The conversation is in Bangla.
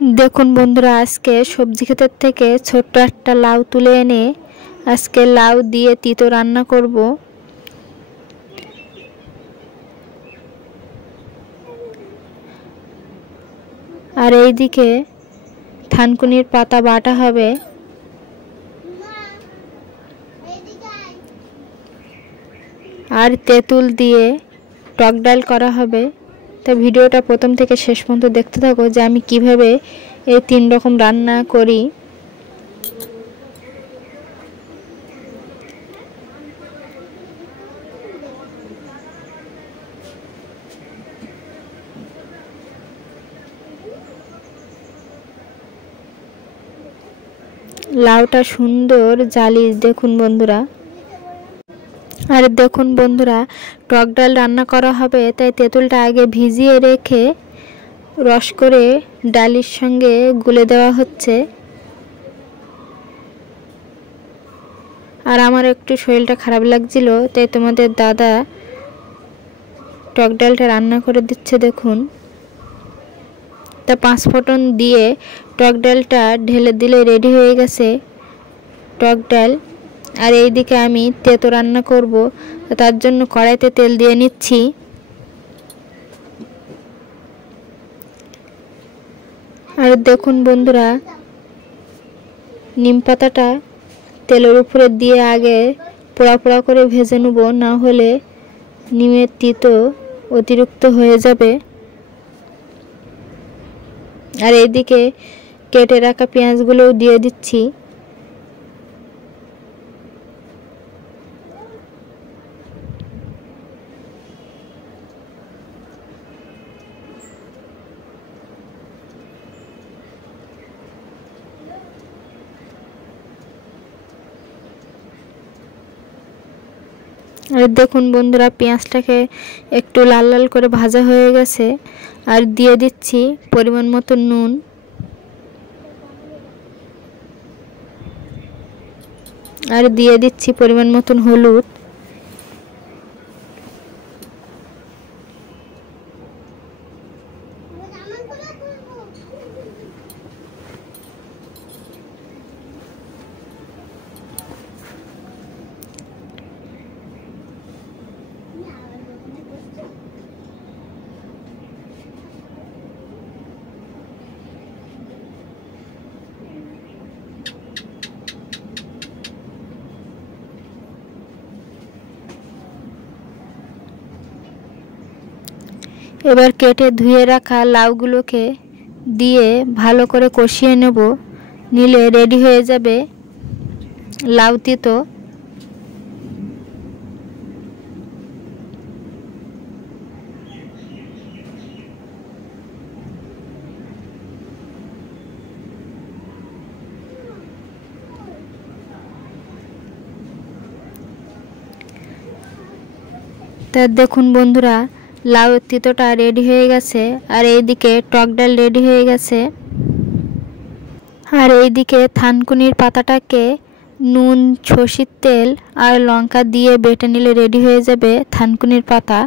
দেখুন বন্ধুরা, আজকে সবজি ক্ষেতের থেকে ছোট্ট একটা লাউ তুলে এনে আজকে লাউ দিয়ে তিতো রান্না করব। আর এইদিকে থানকুনির পাতা বাটা হবে। আর তেঁতুল দিয়ে টক ডাল করা হবে। তা ভিডিওটা প্রথম থেকে শেষ পর্যন্ত দেখতে থাকো যে আমি কিভাবে এই 3 রকম রান্না করি। লাউটা সুন্দর জালিশ দেখুন বন্ধুরা। আর দেখুন বন্ধুরা, টক ডাল রান্না করা হবে, তাই তেঁতুলটা আগে ভিজিয়ে রেখে রস করে ডালের সঙ্গে গুলে দেওয়া হচ্ছে। আর আমার একটু শরীরটা খারাপ লাগছিল, তাই তোমাদের দাদা টক ডালটা রান্না করে দিচ্ছে দেখুন। তা 5 ফোঁটন দিয়ে টক ডালটা ঢেলে দিলে রেডি হয়ে গেছে টক ডাল। আর এইদিকে আমি তেঁতো রান্না করব, তার জন্য কড়াইতে তেল দিয়ে নিচ্ছি। আর দেখুন বন্ধুরা, নিম পাতাটা তেলের উপরে দিয়ে আগে পোড়া পোড়া করে ভেজে নেব, না হলে নিমের তিতো অতিরিক্ত হয়ে যাবে। আর এইদিকে কেটে রাখা পেঁয়াজগুলোও দিয়ে দিচ্ছি। আর দেখুন বন্ধুরা, পেঁয়াজটাকে একটু লাল লাল করে ভাজা হয়ে গেছে। আর দিয়ে দিচ্ছি পরিমাণ মতো নুন। আর দিয়ে দিচ্ছি পরিমাণ মতন হলুদ। এবার কেটে ধুয়ে রাখা লাউগুলোকে দিয়ে ভালো করে কষিয়ে নেব, নিলে রেডি হয়ে যাবে লাউ তিতো। তা দেখুন বন্ধুরা, লাউ তিতোটা রেডি হয়ে গেছে। আর এইদিকে টক ডাল রেডি হয়ে গেছে। আর এইদিকে থানকুনির পাতাটাকে নুন, সর্ষের তেল আর লঙ্কা দিয়ে বেটে নিলে রেডি হয়ে যাবে থানকুনির পাতা।